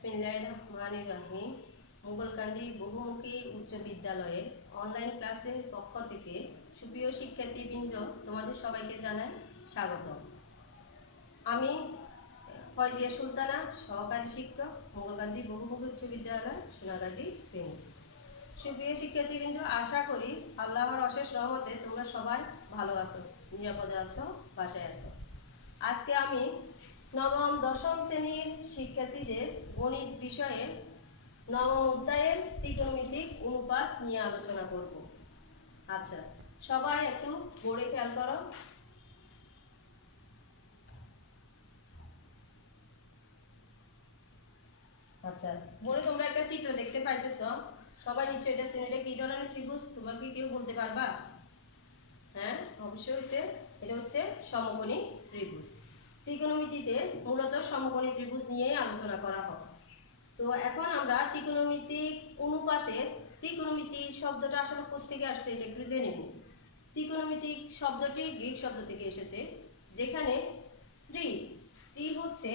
বিসমিল্লাহির রহমানির রহিম। মুগলকান্দি বহুমুখী উচ্চ বিদ্যালয়ের অনলাইন ক্লাসের পক্ষ থেকে সুপ্রিয় শিক্ষার্থীবৃন্দ, তোমাদের সবাইকে জানাই স্বাগত। আমি ফয়জিয়া সুলতানা, সহকারী শিক্ষক, মুগলকান্দি বহুমুখী উচ্চ বিদ্যালয়, সোনাগাজী, ফেনী। সুপ্রিয় শিক্ষার্থীবৃন্দ, আশা করি আল্লাহর অশেষ রহমতে তোমরা সবাই ভালো আছো, নিরাপদে আছো, বাসায় আছো। আজকে আমি নবম দশম শ্রেণীর শিক্ষার্থীদের গণিত বিষয়ে নবম অধ্যায়ের ত্রিকোণমিতিক অনুপাত নিয়ে আলোচনা করব। আচ্ছা, সবাই একটু বোর্ডে খেয়াল করো। আচ্ছা, বোর্ডে তোমরা একটা চিত্র দেখতে পাইতেছ। সবাই নিশ্চয়ই এটা চেনো। এটা কি ধরনের ত্রিভুজ তোমরা কি কেউ বলতে পারবা? হ্যাঁ, অবশ্যই হচ্ছে এটা হচ্ছে সমকোণী ত্রিভুজ। ত্রিকোণমিতিতে মূলত সমকোণী ত্রিভুজ নিয়েই আলোচনা করা হয়। তো এখন আমরা ত্রিকোণমিতিক অনুপাতের ত্রিকোণমিতি শব্দটা আসলে কোত্থেকে আসছে এটা একটু জেনে নিই। ত্রিকোণমিতিক শব্দটি গ্রিক শব্দ থেকে এসেছে, যেখানে ত্রি হচ্ছে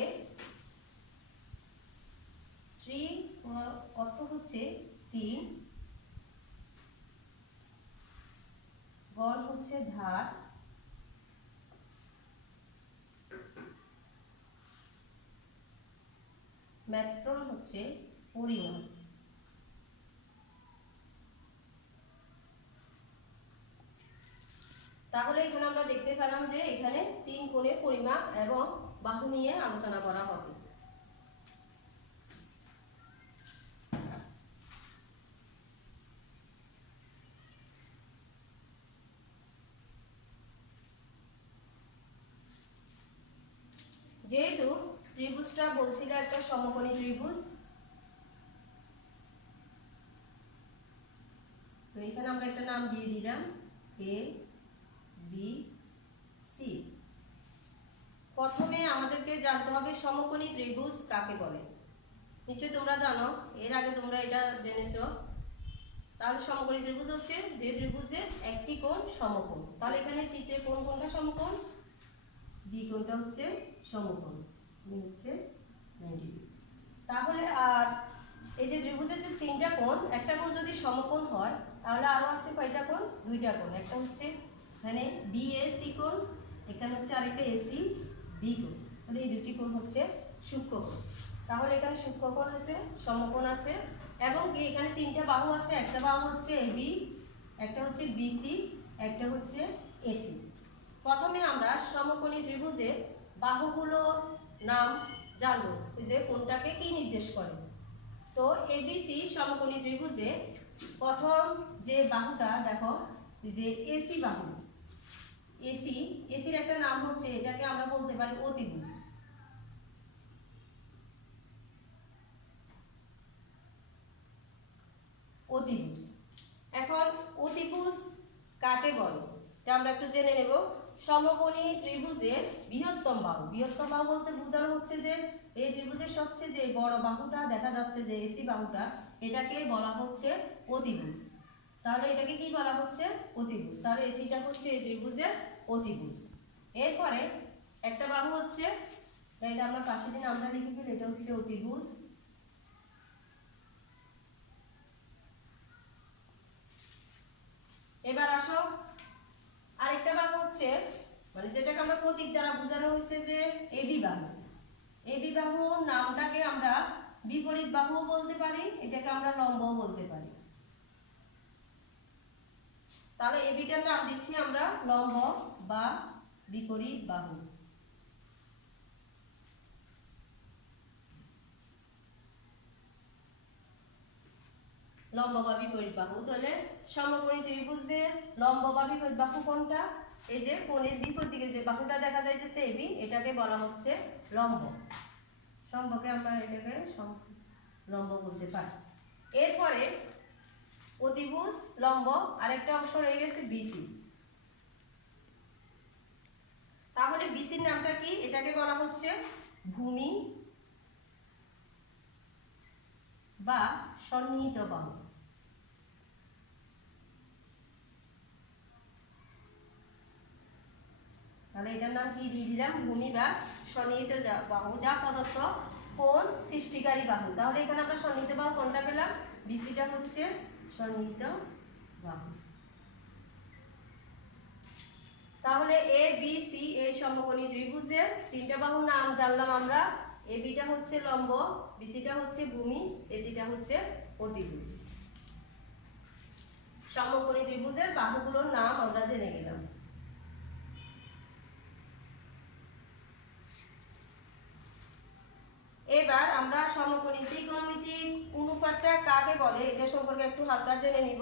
অর্থ হচ্ছে 3, গণ হচ্ছে ধার, ম্যাট্রন হচ্ছে পরিমাণ। তাহলে এখানে আমরা দেখতে পেলাম যে এখানে 3 কোণের পরিমাপ এবং বাহু নিয়ে আলোচনা করা হবে। যেহেতু ত্রিভুজটা বলছিল একটা সমকোণী ত্রিভুজ, তো এখানে আমরা একটা নাম দিয়ে দিলাম এ বি সি। প্রথমে আমাদেরকে জানতে হবে সমকোণী ত্রিভুজ কাকে বলে। নিশ্চয়ই তোমরা জানো, এর আগে তোমরা এটা জেনেছো। তাহলে সমকোণী ত্রিভুজ হচ্ছে যে ত্রিভুজের একটি কোণ সমকোণ। তাহলে এখানে চিত্রে কোন কোণটা সমকোণ? বি কোণটা হচ্ছে সমকোণ, হচ্ছে 90 ডিগ্রি। তাহলে আর এই যে ত্রিভুজের যে 3টা কোণ, একটা কোণ যদি সমকোণ হয় তাহলে আরো আছে কয়টা কোণ? 2টা কোণ। একটা হচ্ছে মানে বিএসি কোণ, এখানে হচ্ছে আরেকটা এসি বি কোণ। তাহলে এই দুটি কোণ হচ্ছে সূক্ষ্মকোণ। তাহলে এখানে সূক্ষ্মকোণ আছে, সমকোণ আছে, এবং কি এখানে 3টা বাহু আছে। একটা বাহু হচ্ছে এবি, একটা হচ্ছে বিসি, একটা হচ্ছে এসি। প্রথমে আমরা সমকোণী ত্রিভুজের বাহুগুলোর নাম জানবো, যে কোনটাকে কি নির্দেশ করে। তো এবিসি সমকোণী ত্রিভুজে প্রথম যে বাহুটা দেখো, যে এসি বাহু। এসির একটা নাম হচ্ছে, এটাকে আমরা বলতে পারি অতিভুজ। অতিভুজ। এখন অতিভুজ কাকে বলে এটা আমরা একটু জেনে নেব। সমকোণী ত্রিভুজের বৃহত্তম বাহু। বৃহত্তম বাহু বলতে বোঝানো হচ্ছে যে এই ত্রিভুজের সবচেয়ে যে বড় বাহুটা দেখা যাচ্ছে, যে এসি বাহুটা, এটাকে বলা হচ্ছে অতিভুজ। তাহলে এটাকে কি বলা হচ্ছে? অতিভুজ। তাহলে এসিটা হচ্ছে এই ত্রিভুজের অতিভুজ। এরপরে একটা বাহু হচ্ছে, এটা আমরা পাশে দিন আমরা লিখে ফেলি, এটা হচ্ছে অতিভুজ। এবার আসো আরেকটা বাহু হচ্ছে, মানে যেটাকে আমরা প্রতীক দ্বারা বোঝানো হয়েছে যে এবি বাহু। এবি বাহুর নামটাকে আমরা বিপরীত বাহুও বলতে পারি, এটাকে আমরা লম্বও বলতে পারি। তাহলে এবিটার নাম দিচ্ছি আমরা লম্ব বা বিপরীত বাহু। লম্ব বা বিপরীত বাহু। তাহলে সমকোণী ত্রিভুজের লম্ব বা বিপরীত বাহু কোনটা? এই যে কোণের বিপরীত দিকে যে বাহুটা দেখা যাইতেছে এবি, এটাকে বলা হচ্ছে লম্ব। লম্বকে আমরা এটাকে লম্ব বলতে পারি। এরপরে অতিভুজ, লম্ব, আরেকটা অংশ রয়ে গেছে বিসি। তাহলে বিসির নামটা কি? এটাকে বলা হচ্ছে ভূমি বা সন্নিহিত বাহু। তাহলে এটার নাম কি দিয়ে দিলাম? ভূমি বা সন্নিহিত বাহু, যা প্রদত্ত কোণ সৃষ্টিকারী বাহু। তাহলে এখানে আমরা সন্নিহিত বাহু কোনটা পেলাম? বিসিটা হচ্ছে সন্নিহিত বাহু। তাহলে এ বি সি এই সমকোণী ত্রিভুজের তিনটা বাহুর নাম জানলাম আমরা। এ বিটা হচ্ছে লম্ব, বিসিটা হচ্ছে ভূমি, এসিটা হচ্ছে অতিভুজ। সমকোণী ত্রিভুজের বাহুগুলোর নাম আমরা জেনে গেলাম। এবার আমরা সমকোণী ত্রিকোণমিতিক অনুপাতটা কাকে বলে এটা সম্পর্কে একটু হালকা জেনে নিব।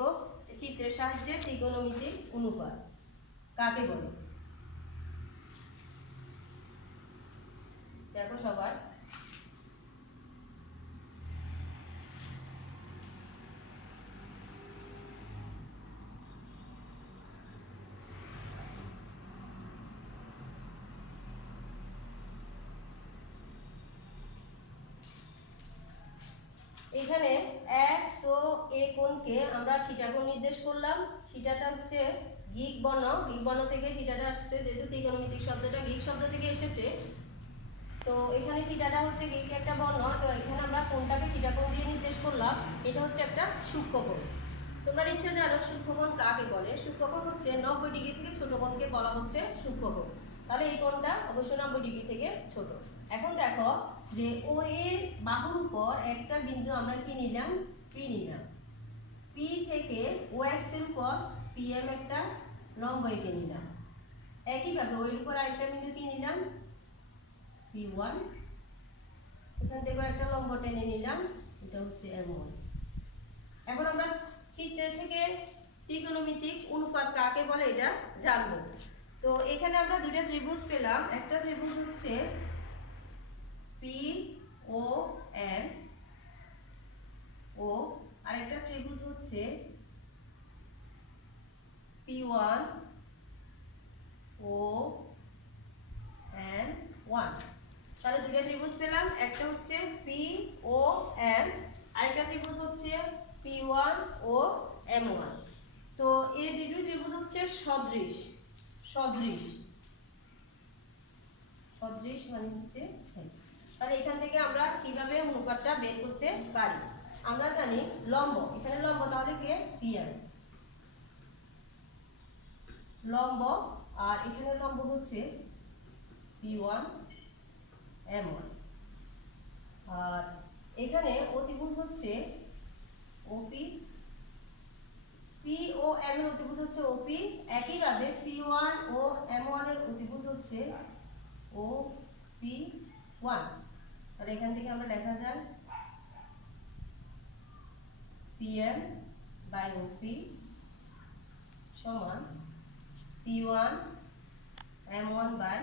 চিত্রের সাহায্যে ত্রিকোণমিতিক অনুপাত কাকে বলে দেখো সবার। এখানে এক্স ও এ কোণকে আমরা থিটা কোণ নির্দেশ করলাম। থিটাটা হচ্ছে গ্রিক বর্ণ থেকে থিটাটা আসছে, যেহেতু ত্রিকোণমিতিক শব্দটা গ্রিক শব্দ থেকে এসেছে, তো এখানে থিটাটা হচ্ছে গ্রিক একটা বর্ণ। তো এখানে আমরা কোণটাকে থিটা কোণ দিয়ে নির্দেশ করলাম। এটা হচ্ছে একটা সূক্ষ্মকোণ। তোমরা নিশ্চয় জানো সূক্ষ্মকোণ কাকে বলে। সূক্ষ্মকোণ হচ্ছে 90 ডিগ্রি থেকে ছোট কোণকে বলা হচ্ছে সূক্ষ্মকোণ। তাহলে এই কোণটা অবশ্যই 90 ডিগ্রি থেকে ছোট। এখন দেখো যে ও এ বাহুর উপর একটা বিন্দু আমরা কি নিলাম? পি নিলাম। পি থেকে ও এক্স এর উপর পি এম একটা লম্ব এঁকে নিলাম। একইভাবে ওর উপর আরেকটা বিন্দু কি নিলাম? P1। এখান থেকে একটা লম্ব টেনে নিলাম, এটা হচ্ছে M1। এখন আমরা চিত্র থেকে ত্রিকোণমিতিক অনুপাত কাকে বলে এটা জানবো। তো এখানে আমরা দুটো ত্রিভুজ পেলাম। একটা ত্রিভুজ হচ্ছে PON ও আরেকটা ত্রিভুজ হচ্ছে P1 ও N1। তাহলে দুটো ত্রিভুজ পেলাম। একটা হচ্ছে PON, আরেকটা ত্রিভুজ হচ্ছে P1 ও M1। তো এই দুটো ত্রিভুজ হচ্ছে সদৃশ। সদৃশ সদৃশ মানে হচ্ছে, তাহলে এখান থেকে আমরা কিভাবে অনুপাতটা বের করতে পারি? আমরা জানি লম্ব, এখানে লম্ব তাহলে কে? PN লম্ব, আর এখানে লম্ব হচ্ছে P1 M1। আর এখানে অতিভুজ হচ্ছে OP। P ও M এর অতিভুজ হচ্ছে OP। একইভাবে P1 ও M1 এর অতিভুজ হচ্ছে OP1। তাহলে এখান থেকে আমরা লেখা যায় PM বাই OP সমান P1 M1 বাই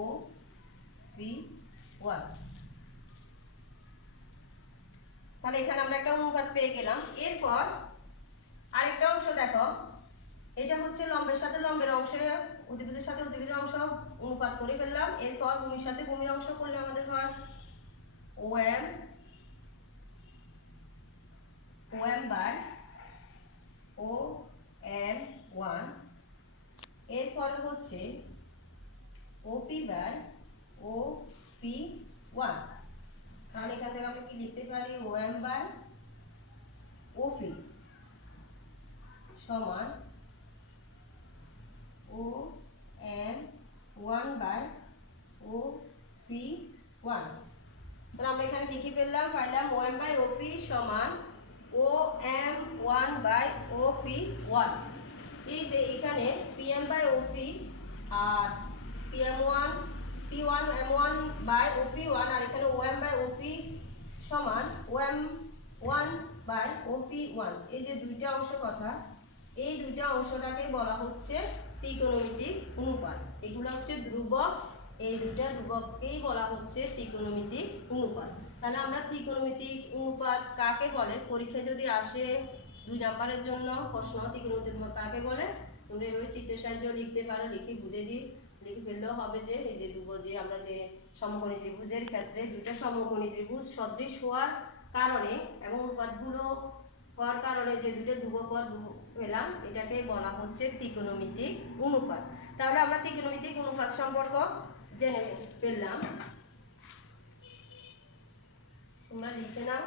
OP1। তাহলে এখানে আমরা একটা অনুপাত পেয়ে গেলাম। এরপর আরেকটা অংশ দেখো, এটা হচ্ছে লম্বের সাথে লম্বের অংশে, অতিভুজের সাথে অতিভুজের অংশ অনুপাত করে ফেললাম। এরপর ভূমির সাথে ভূমির অংশ করলে আমাদের হয় OM বাই OM1। এরপর হচ্ছে OP বাই OP1। তাহলে এখান থেকে আমরা কি লিখতে পারি? OM বাই OP সমান OM1 বাই OP1। তাহলে আমরা এখানে লিখে ফেললাম, পাইলাম OM বাই OP সমান OM1 বাই OP1। এই যে এখানে PM বাই OP আর P1 M1 বাই OP1, আর এখানে OM বাই OP সমান OM1 বাই OP1। এই যে দুইটা অংশ কথা, এই দুইটা অংশটাকে বলা হচ্ছে ত্রিকোণমিতিক অনুপাত। এগুলো হচ্ছে ধ্রুবক, এই দুইটা ধ্রুবককেই বলা হচ্ছে ত্রিকোণমিতিক অনুপাত। তাহলে আমরা ত্রিকোণমিতিক অনুপাত কাকে বলে পরীক্ষায় যদি আসে 2 নম্বরের জন্য প্রশ্ন, ত্রিকোণমিতিক অনুপাত কাকে বলে, তোমরা এভাবে চিত্রের সাহায্যে লিখতে পারো। লিখে লিখে ফেললেও হবে যে এই যে ত্রিভুজে আমরা যে সমকোণী ত্রিভুজের ক্ষেত্রে দুটো সমকোণী ত্রিভুজ সদৃশ হওয়ার কারণে এবং অনুপাতগুলো হওয়ার কারণে যে দুটো ধ্রুবপদ পেলাম, এটাকে বলা হচ্ছে ত্রিকোণমিতিক অনুপাত। তাহলে আমরা ত্রিকোণমিতিক অনুপাত সম্পর্ক জেনে ফেললাম। তোমরা লিখে নাও।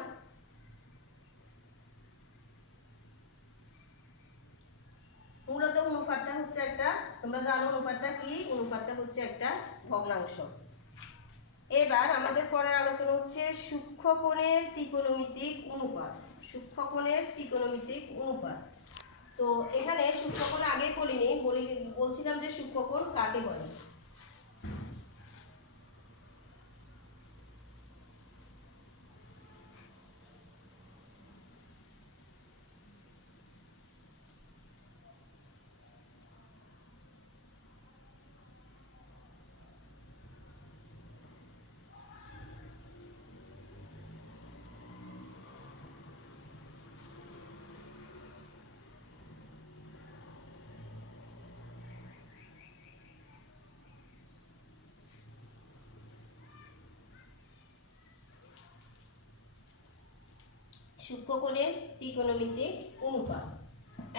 মূলত অনুপাতটা হচ্ছে একটা, তোমরা জানো অনুপাতটা কি, অনুপাতটা হচ্ছে একটা ভগ্নাংশ। এবার আমাদের পরের আলোচনা হচ্ছে সূক্ষ্মকোণের ত্রিকোণমিতিক অনুপাত। সূক্ষ্মকোণের ত্রিকোণমিতিক অনুপাত। তো এখানে সূক্ষ্মকোণ আগেই বলছিলাম যে সূক্ষ্মকোণ কাকে বলে। সূক্ষ্মকোণের ত্রিকোণমিতিক অনুপাত।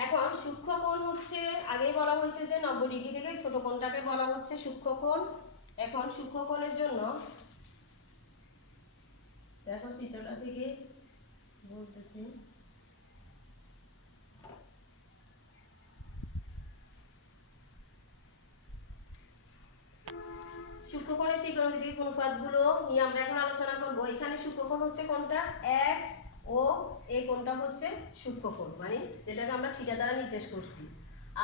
এখন সূক্ষ্মকোণ হচ্ছে, আগেই বলা হয়েছে যে 90 ডিগ্রি থেকে ছোট কোণটাকে বলা হচ্ছে সূক্ষ্মকোণ। এখন সূক্ষ্মকোণের জন্য দেখো চিত্রটা থেকে বলতেছি। সূক্ষ্মকোণের ত্রিকোণমিতিক অনুপাতগুলো নিয়ে আমরা এখন আলোচনা করব। এখানে সূক্ষ্মকোণ হচ্ছে কোনটা, x ও এই কোণটা হচ্ছে সূক্ষ্মকোণ, মানে যেটাকে আমরা থিটা দ্বারা নির্দেশ করছি।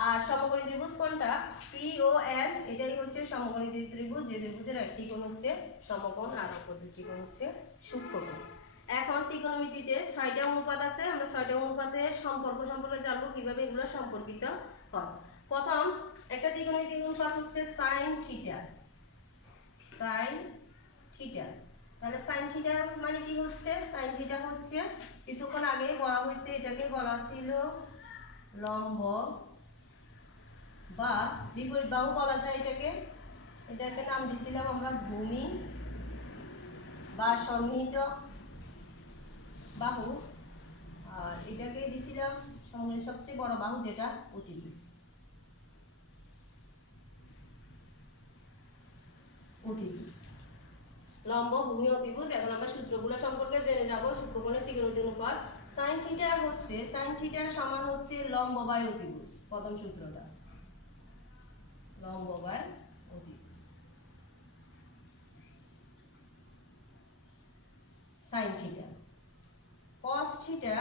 আর সমকোণী ত্রিভুজ কোনটা, p ও n, এটাই হচ্ছে সমকোণী ত্রিভুজ, যে ত্রিভুজের একটি কোণ হচ্ছে সমকোণ আর অপর দুটি কোণ হচ্ছে সূক্ষ্মকোণ। এখন ত্রিকোণমিতিতে 6টা অনুপাত আছে, আমরা 6টা অনুপাতের সম্পর্ক সম্পর্কে জানবো, কিভাবে এগুলো সম্পর্কিত হয়। প্রথম একটা ত্রিকোণমিতিক অনুপাত হচ্ছে sin থিটা। sin থিটা, তাহলে sin থিটা মানে কি হচ্ছে, sin থিটা হচ্ছে কিছুক্ষণ আগে বলা হয়েছে, এটাকে বলা ছিল লম্ব বা বিপরীত বাহু বলা যায় এটাকে। এটাকে নাম দিছিলাম আমরা ভূমি বা সন্নিহিত বাহু, আর এটাকে দিছিলাম সবচেয়ে বড় বাহু যেটা অতিভুজ। অতিভুজ, লম্ব, ভূমি, অতিভুজ। এখন আমরা সূত্রগুলো সম্পর্কে জেনে যাব। সূক্ষ্মকোণের ত্রিকোণমিতিক অনুপাত sin থিটা হচ্ছে, sin থিটা সমান হচ্ছে লম্ব বাই অতিভুজ। প্রথম সূত্রটা লম্ব বাই অতিভুজ। sin থিটা cos থিটা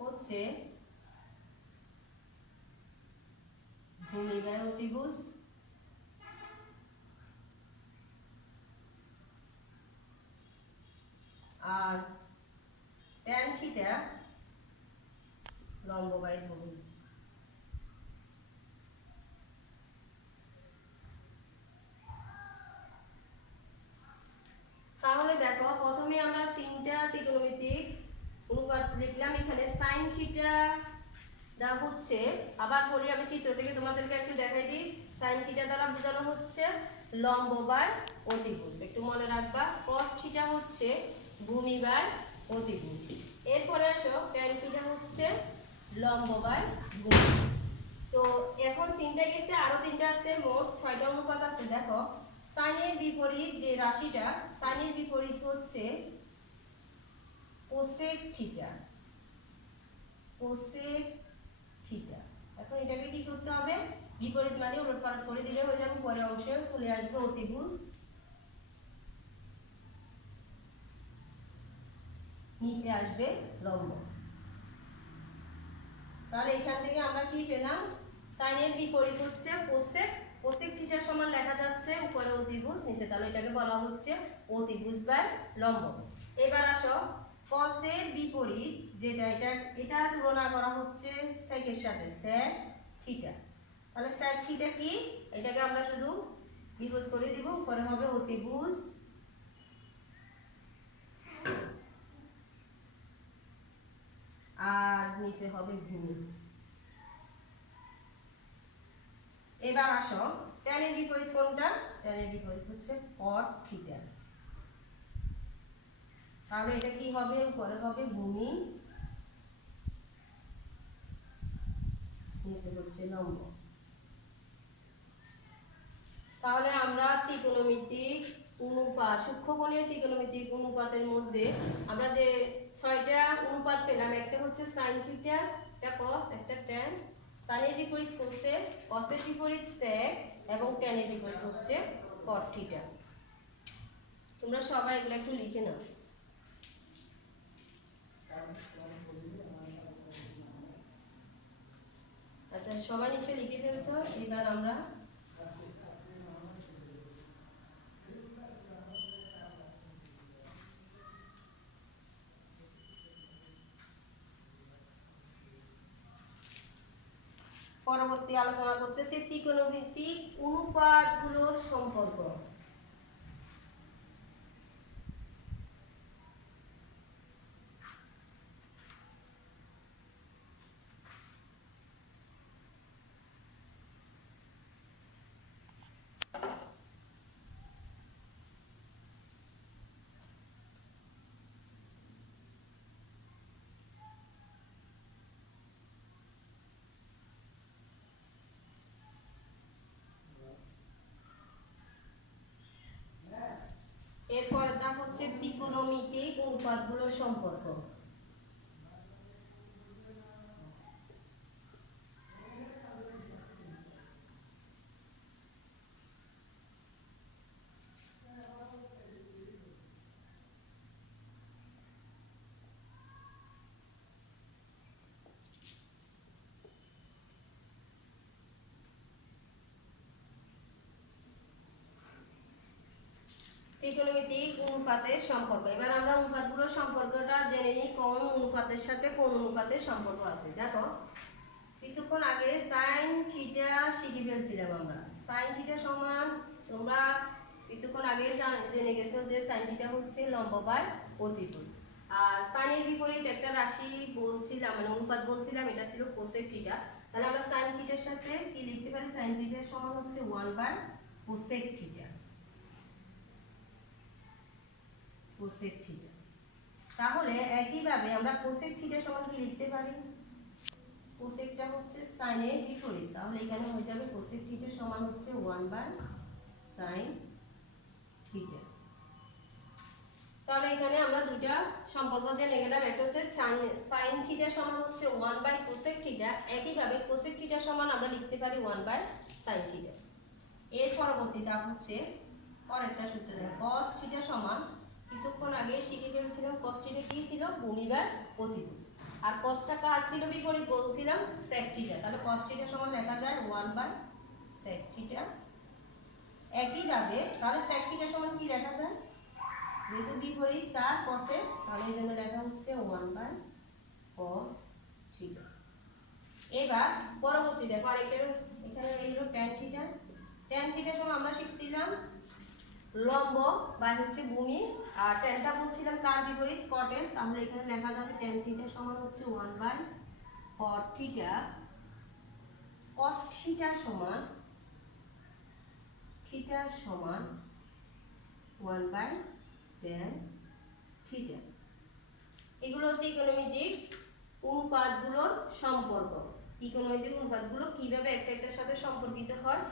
হচ্ছে ভূমি বাই অতিভুজ। আর tan থিটা লম্ব বাই ভূমি। তাহলে দেখো প্রথমে আমরা তিনটা ত্রিকোণমিতিক অনুপাত লিখলাম। এখানে sin থিটা দা হচ্ছে, আবার বলি আমি চিত্র থেকে তোমাদেরকে একটু দেখাই দিই। sin থিটা দ্বারা বোঝানো হচ্ছে লম্ব বাই অতিভুজ, একটু মনে রাখবা। cos থিটা হচ্ছে ভূমি বাই অতিভুজ। এরপরে আসো tan থিটা হচ্ছে লম্ব বাই ভূমি। তো এখন তিনটা গেছে, আরো তিনটা আছে, মোট 6টা অনুপাত আছে। দেখো সাইনের বিপরীত যে রাশিটা, সাইনের বিপরীত হচ্ছে কোসেক থিটা। কোসেক থিটা, এখন এটাকে কি করতে হবে, বিপরীত মানে উলটপালট করে দিলে হয়ে যাবে। পরের অংশে চলে আসবে অতিভুজ, নিচে আসবে লম্ব। তাহলে এখান থেকে আমরা কি পেলাম, সাইনের বিপরীত হচ্ছে কোসেক। কোসেক থিটা সমান লেখা যাচ্ছে উপরে অতিভুজ, নিচে, তাহলে এটাকে বলা হচ্ছে অতিভুজ বাই লম্ব। এবার আসো কসের বিপরীত যেটা, এটা তুলনা করা হচ্ছে সেকের সাথে, সেক থিটা। তাহলে সেক থিটা কি, এটাকে আমরা শুধু বিপরীত করে দিব, উপরে হবে অতিভুজ আর নিচে হবে ভূমি। এবার আসো tan এর বিপরীত কোনটা, tan এর বিপরীত হচ্ছে cot থিটা। তাহলে এটা কি হবে, উপরে হবে ভূমি, নিচে হচ্ছে লম্ব। তাহলে আমরা ত্রিকোণমিতিক অনুপাত সূক্ষ্মকোণীয় ত্রিকোণমিতিক অনুপাতের মধ্যে আমরা যে 6টা অনুপাত পেলাম, একটা হচ্ছে sin থিটা, একটা cos, একটা tan, sin এর বিপরীত cosec, cos এর বিপরীত sec এবং tan এর বিপরীত হচ্ছে cot থিটা। তোমরা সবাই এগুলো একটু লিখে নাও। আচ্ছা, সবাই নিচে লিখে ফেলছো। এবার আমরা পরবর্তী আলোচনা করতেছি ত্রিকোণমিতিক অনুপাতগুলোর সম্পর্ক। এরপরের ধাপ হচ্ছে ত্রিকোণমিতিক অনুপাতগুলোর সম্পর্ক। ত্রিকোণমিতিক অনুপাতের সম্পর্ক। এবার আমরা অনুপাতগুলোর সম্পর্কটা জেনে নিই, কোন অনুপাতের সাথে কোন অনুপাতের সম্পর্ক আছে। দেখো, কিছুক্ষণ আগে sin থিটা শিখে ফেলছিলাম আমরা। sin থিটা সমান, তোমরা কিছুক্ষণ আগে জেনে গেছো যে sin থিটা হচ্ছে লম্ব বাই অতিভুজ। আর sin এর বিপরীত একটা রাশি বলছিলাম, মানে অনুপাত বলছিলাম, এটা ছিল cosec থিটা। তাহলে আমরা sin থিটার সাথে কি লিখতে পারি? sin থিটা সমান হচ্ছে 1 by cosec theta. cosec theta. তাহলে একইভাবে আমরা cosec থিটা সমান কি লিখতে পারি? cosecটা হচ্ছে sin এর বিপরীত, তাহলে এখানে হয়ে যাবে cosec থিটা সমান হচ্ছে 1 বাই sin থিটা। তাহলে এখানে আমরা দুইটা সম্পর্ক জেনে গেলাম, একটা হচ্ছে sin থিটা সমান হচ্ছে 1 বাই cosec থিটা, একইভাবে cosec থিটা সমান আমরা লিখতে পারি 1 বাই sin থিটা। এর পরবর্তী ধাপ হচ্ছে পরেরটা সূত্র দেয় cos থিটা সমান, কিছুক্ষণ আগে শিখে ফেলছিলাম cos থিটা কি ছিল? ভূমি বাই অতিভুজ। আর cosটা কার ছিল বিপরীত বলছিলাম? sec theta. তাহলে cos থিটা সমান লেখা যায় 1 বাই sec থিটা। একইভাবে তাহলে sec থিটা সমান কি লেখা যায়? যেহেতু বিপরীত তার cos এর, তাহলে এই জন্য লেখা হচ্ছে 1 বাই cos থিটা। এবার পরবর্তী দেখো আরেকটা, এখানে এইগুলো tan থিটা। tan থিটা সমান আমরা শিখছিলাম লম্ব বাই হচ্ছে ভূমি, আর ট্যানটা বলছিলাম কার বিপরীত? কটের। তাহলে এখানে লেখা যাবে tan থিটা সমান হচ্ছে 1 by cot theta. cot theta সমান 1 বাই tan থিটা। এগুলো ত্রিকোণমিতিক অনুপাতগুলোর সম্পর্ক। ত্রিকোণমিতিক অনুপাতগুলো কিভাবে একটা একটার সাথে সম্পর্কিত হয়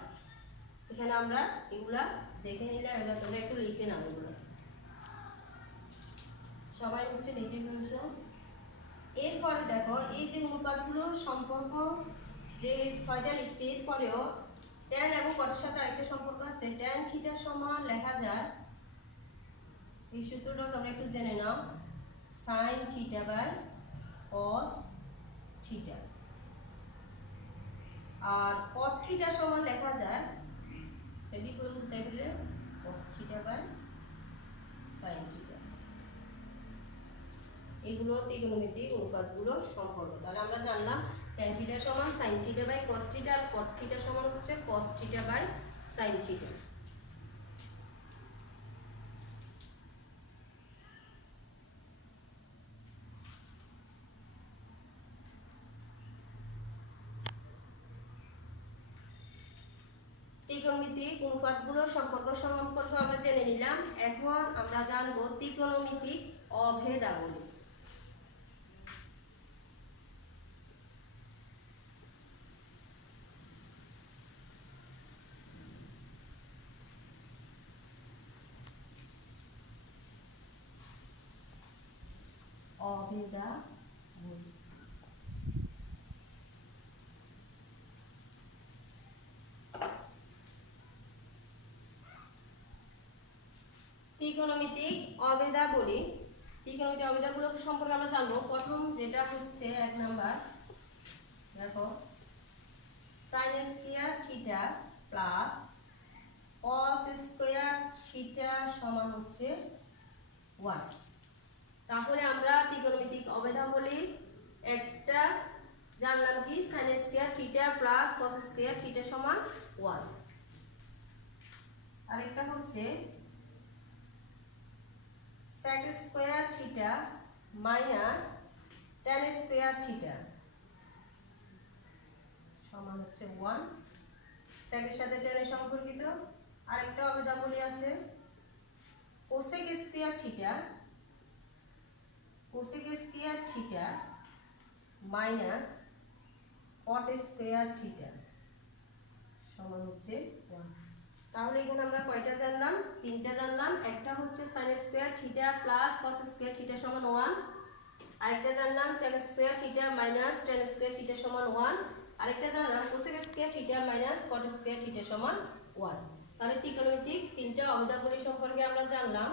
এখানে আমরা এগুলা দেখে নিলাম। এবার তোমরা একটু লিখে নাও এগুলো, সবাই হচ্ছে লিখে ফেলছো। এরপরে দেখো এই যে অনুপাতগুলোর সম্পর্ক যে 6টা লিখছি, এরপরেও tan এবং cot-এর সাথে আরেকটা সম্পর্ক আছে। tan থিটা সমান লেখা যায়, এই সূত্রটা তোমরা একটু জেনে নাও, sin theta by cos theta. আর cot থিটা সমান লেখা যায়, বিপরীত দেখলে cos theta by sin theta. এগুলো ত্রিকোণমিতিক অনুপাতগুলোর সম্পর্ক। তাহলে আমরা জানলাম tan থিটা সমান sin theta by cos theta, আর cot থিটা সমান হচ্ছে cos theta by sin theta. ত্রিকোণমিতিক অনুপাতগুলোর সম্পর্ক আমরা জেনে নিলাম। এখন আমরা জানবো ত্রিকোণমিতিক অভেদাবলী। অভেদাবলী। ত্রিকোণমিতিক অভেদাবলী, ত্রিকোণমিতিক অভেদাবলী সম্পর্কে আমরা জানবো। প্রথম যেটা হচ্ছে 1 নাম্বার, দেখো sin square theta plus cos square theta সমান হচ্ছে 1। তাহলে আমরা ত্রিকোণমিতিক অভেদাবলী একটা জানলাম কি sin square theta plus cos square theta সমান 1। আরেকটা হচ্ছে sec square theta minus tan square theta সমান হচ্ছে 1। sec এর সাথে tan এর সম্পর্কিত আরেকটা অভেদাবলী আছে cosec square theta, cosec square theta minus cot square theta সমান হচ্ছে 1। তাহলে এখানে আমরা কয়টা জানলাম? তিনটা জানলাম। একটা হচ্ছে sin square theta plus cos square theta সমান 1, আরেকটা জানলাম sec square theta minus tan square theta সমান 1, আরেকটা জানলাম cosec square theta minus cot square theta সমান 1। তাহলে ত্রিকোণমিতিক তিনটা অভেদাবলী সম্পর্কে আমরা জানলাম।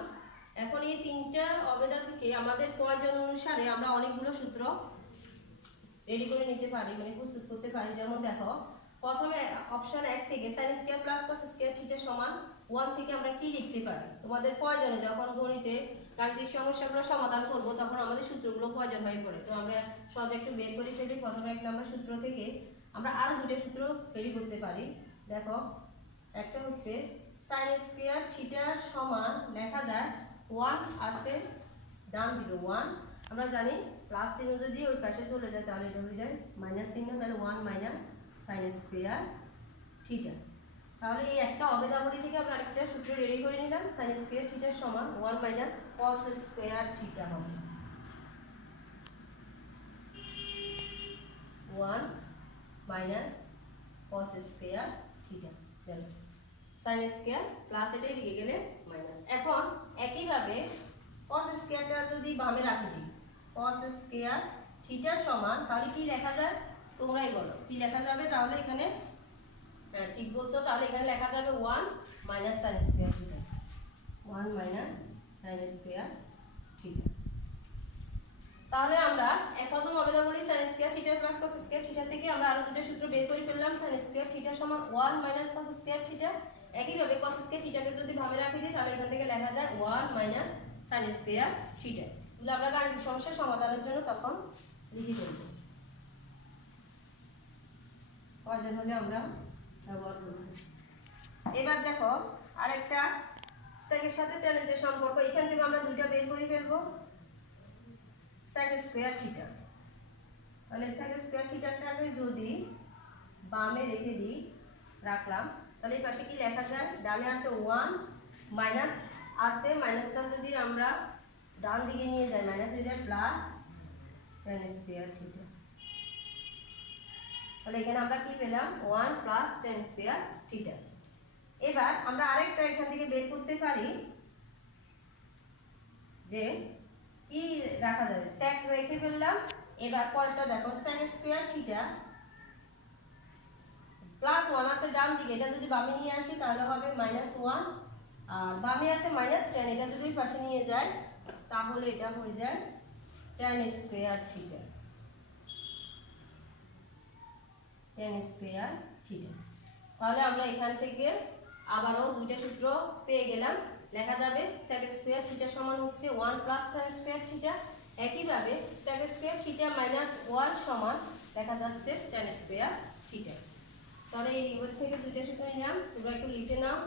এখন এই তিনটা অভেদা থেকে আমাদের প্রয়োজন অনুসারে আমরা অনেকগুলো সূত্র রেডি করে নিতে পারি, মানে প্রস্তুত করতে পারি। যেমন দেখো প্রথমে অপশন 1 থেকে sin square plus cos square theta সমান 1 থেকে আমরা কি লিখতে পারি? তোমাদের প্রয়োজনে যখন গণিতে গাণিতিক সমস্যাগুলো সমাধান করব তখন আমাদের সূত্রগুলো প্রয়োজন হয়ে পড়ে। তো আমরা সহজে একটু বের করে ফেলি। প্রথমে 1 নম্বর সূত্র থেকে আমরা আরো দুটো সূত্র রেডি করতে পারি। দেখো একটা হচ্ছে sin স্কয়ার থিটা সমান লেখা যায় 1 আছে ডান দিকে 1, আমরা জানি প্লাস চিহ্ন যদি ওই পাশে চলে যায় তাহলে এটা হয়ে যায় মাইনাস চিহ্ন, তাহলে 1 মাইনাস sin স্কয়ার থিটা। তাহলে এই একটা অভেদাবলী থেকে আমরা আরেকটা সূত্র রেডি করে নিলাম, sin স্কয়ার থিটা সমান 1 মাইনাস cos স্কয়ার থিটা হবে 1 মাইনাস cos স্কয়ার থিটা। চলো sin স্কয়ার প্লাস এটা এদিকে গেলে মাইনাস। এখন একইভাবে cos স্কয়ারটা যদি বামে রাখি দিই, cos স্কয়ার থিটা সমান তাহলে কি লেখা যায়? তোমরাই বলো কি লেখা যাবে? তাহলে এখানে হ্যাঁ ঠিক বলছো, তাহলে এখানে লেখা যাবে 1 minus sin square theta, 1 minus sin square theta. তাহলে আমরা প্রথম অভেদাবলী sin square theta plus cos square theta থেকে আমরা আরো দুটো সূত্র বের করে ফেললাম। sin স্কয়ার থিটা সমান 1 মাইনাস cos স্কয়ার থিটা। একইভাবে cos স্কয়ার থিটাকে যদি ভাবে রাখি দিই তাহলে এখান থেকে লেখা যায় 1 মাইনাস sin স্কয়ার থিটা। এগুলো আমরা গাণিতিক সমস্যা সমাধানের জন্য তখন লিখে ফেলব, প্রয়োজন হলে আমরা ব্যবহার করব। এবার দেখো আরেকটা sec এর সাথে tan এর যে সম্পর্ক, এখান থেকে আমরা দুইটা বের করে ফেলব। sec স্কয়ার থিটা, তাহলে sec স্কয়ার থিটাটাকে যদি বামে রেখে দিই রাখলাম তাহলে এই পাশে কি লেখা যায়? ডানে আছে 1 মাইনাস আছে, মাইনাসটা যদি আমরা ডান দিকে নিয়ে যাই মাইনাস হয়ে যায় প্লাস tan স্কয়ার থিটা। তাহলে এখানে আমরা কি পেলাম? 1 প্লাস tan স্কয়ার থিটা। এবার আমরা আরেকটা এখান থেকে বের করতে পারি যে কি রাখা যাবে, sec রেখে ফেললাম। এবার পরেরটা দেখো sin স্কয়ার থিটা প্লাস 1 আছে ডান দিকে, এটা যদি বামে নিয়ে আসি তাহলে হবে মাইনাস 1, আর বামে আছে মাইনাস tan, এটা যদি পাশে নিয়ে যায় তাহলে এটা হয়ে যায় tan square theta, tan square theta. তাহলে আমরা এখান থেকে আবারও দুইটা সূত্র পেয়ে গেলাম। লেখা যাবে sec স্কয়ার থিটা সমান হচ্ছে 1 প্লাস tan স্কয়ার থিটা। একইভাবে sec স্কয়ার থিটা মাইনাস 1 সমান দেখা যাচ্ছে tan স্কয়ার থিটা। তাহলে এই বই থেকে দুইটা সূত্র নিলাম, তোমরা একটু লিখে নাও।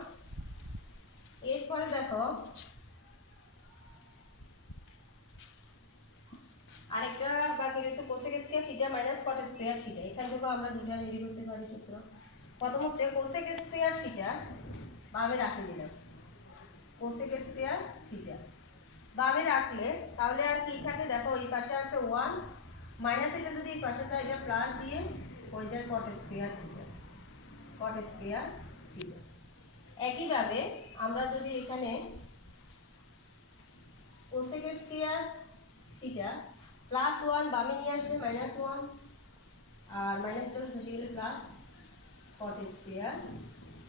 এরপরে দেখো আরেকটা বাকি রয়েছে cosec square theta minus cot square theta. এখান থেকে আমরা দুটো রেডি করতে পারি সূত্র। প্রথম হচ্ছে cosec স্কয়ার থিটা বামে রাখে দিলাম, cosec স্কয়ার থিটা বামে রাখলে তাহলে আর কি থাকে দেখো, এই পাশে আছে 1 মাইনাস, এটা যদি এই পাশে যায় এটা প্লাস দিয়ে হয়ে যায় cot square theta, cot square theta. একইভাবে আমরা যদি এখানে cosec স্কয়ার থিটা +1 বামে নিয়ে আসলে -1 আর মাইনাস করে বসে গেলে প্লাস cot স্কয়ার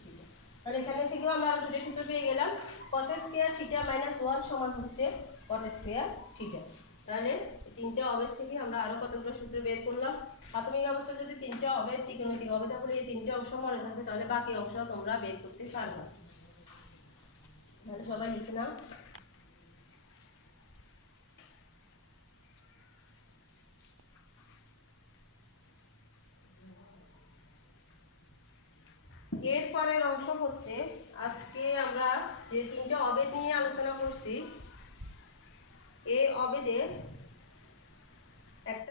থিটা। তাহলে এখানে থেকেও আমরা আরো দুটো সূত্র পেয়ে গেলাম। cos স্কয়ার থিটা -1 সমান হচ্ছে cot স্কয়ার থিটা। তাহলে তিনটা অবেদ থেকে আমরা আরো কতগুলো সূত্র বের করলাম। প্রাথমিক অবস্থায় যদি তিনটা অবেদ ত্রিকোণমিতিক অবেদ তাহলে এই তিনটা অংশ মনে থাকবে, তাহলে বাকি অংশ তোমরা বের করতে পারবে। তাহলে সবাই লিখে নাও। এর পরের অংশ হচ্ছে আজকে আমরা যে তিনটা অবেদ নিয়ে আলোচনা করছি, এই অবেদের একটা